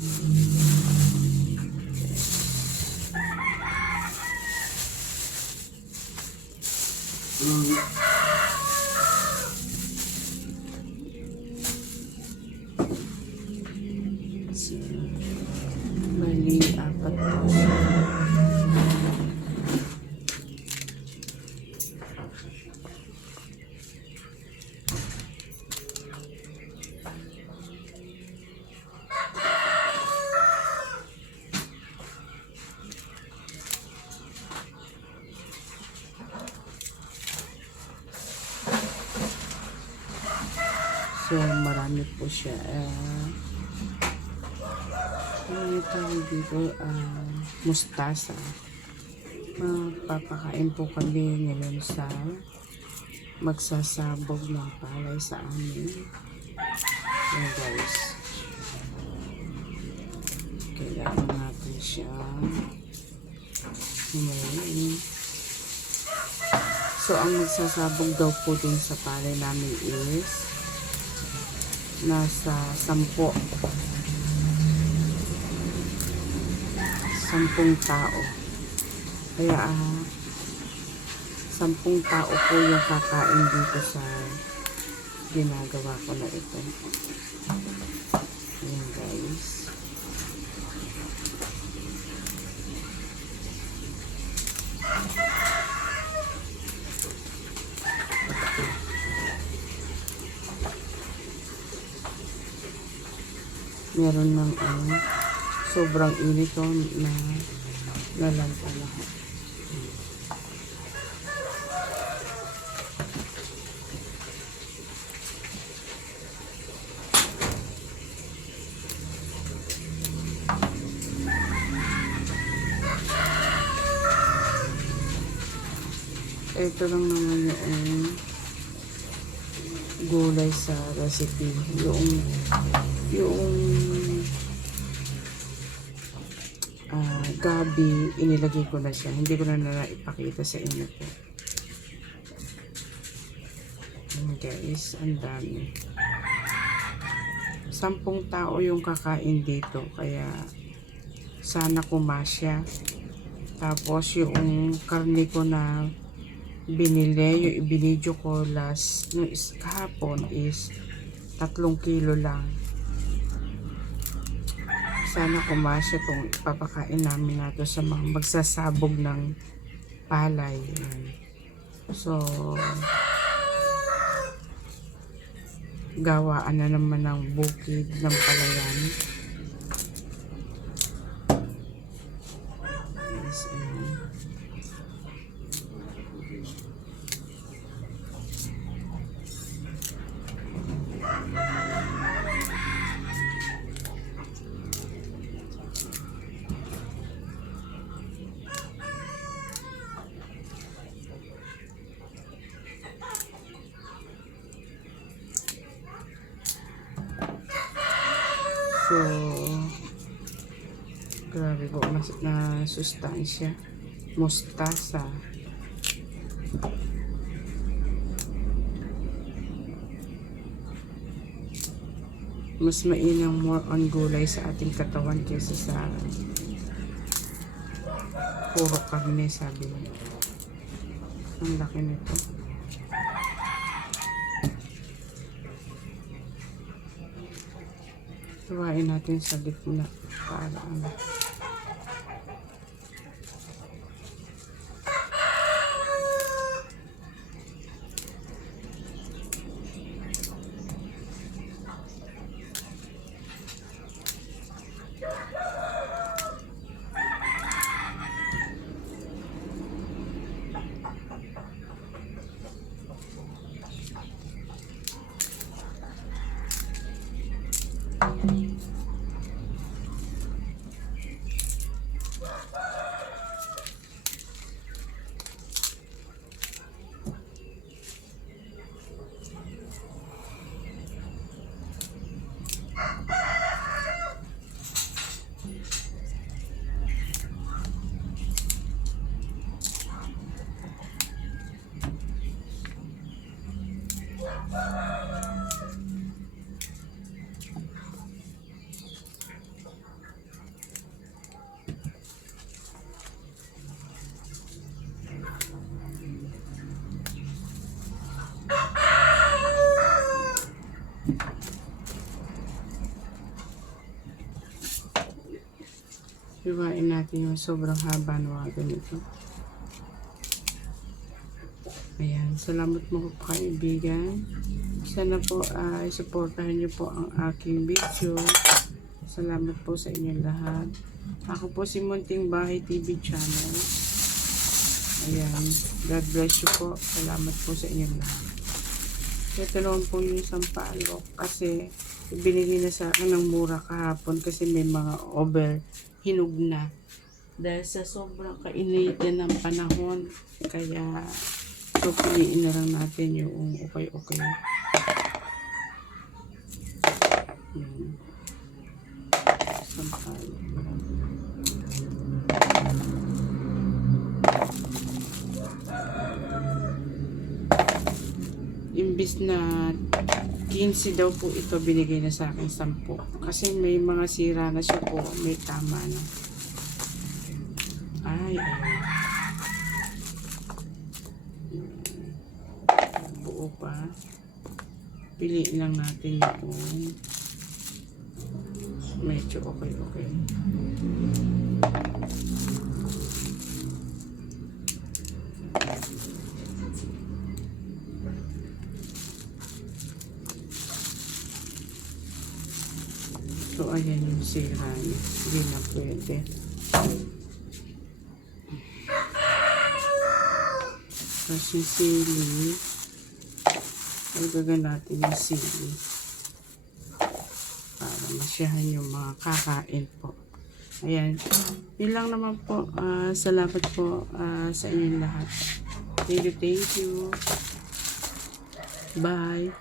So, bali, 4 po. So, marami po siya. Ano yung tawag dito? Mustasa. Magpapakain po kami ngayon sa magsasabog ng palay sa amin. Ayan guys. Kailangan natin siya humayin. So, ang magsasabog daw po dun sa palay namin is nasa 10 tao. Kaya 10 tao po yung kakain dito sa ginagawa ko na ito. Ayan guys. Meron ng sobrang init na lalanta lahat. Ito lang naman yung gulay sa recipe. Yung gabi, inilagay ko na siya. Hindi ko na ipakita sa inyo po. Guys, ang dami. 10 tao yung kakain dito. Kaya, sana kumasya. Tapos, yung karne ko na binili, yung ibinidyo ko kahapon is 3 kilo lang. Sana kumasya itong ipapakain namin nato sa mga magsasabog ng palay. So, gawaan na naman ng bukid ng palayan. Yes, so, grabe po na sustansya. Mustasa. Mas mainam more on gulay sa ating katawan kaysa sa puro karne, sabi niya. Ang laki nito. Tuwain natin sa gitna para Hiwain natin yung sobrang haba ng mga ganito. Ayan, salamat mo po kaibigan. Sana po ay supportahan niyo po ang aking video. Salamat po sa inyong lahat. Ako po si Munting Bahay TV channel. Ayan, God bless you po. Salamat po sa inyong lahat. Ito naman po yung sampalok kasi binigay na sa akin ng mura kahapon kasi may mga hinog na. Dahil sa sobrang kainit na ng panahon, kaya so piliin na lang natin yung okay. Yan. Sampalok. Imbis na 15 daw po ito, binigay na sa akin 10. Kasi may mga sira na siya po. May tama na. Ay. Buo pa. Piliin lang natin yung medyo okay. So, ayan yung sira niya. Hindi na pwede. Tapos yung sili. Lagagan natin yung sili. Para masyahan yung mga kakain po. Ayan. Yun lang naman po. Salamat po sa inyong lahat. Thank you. Bye.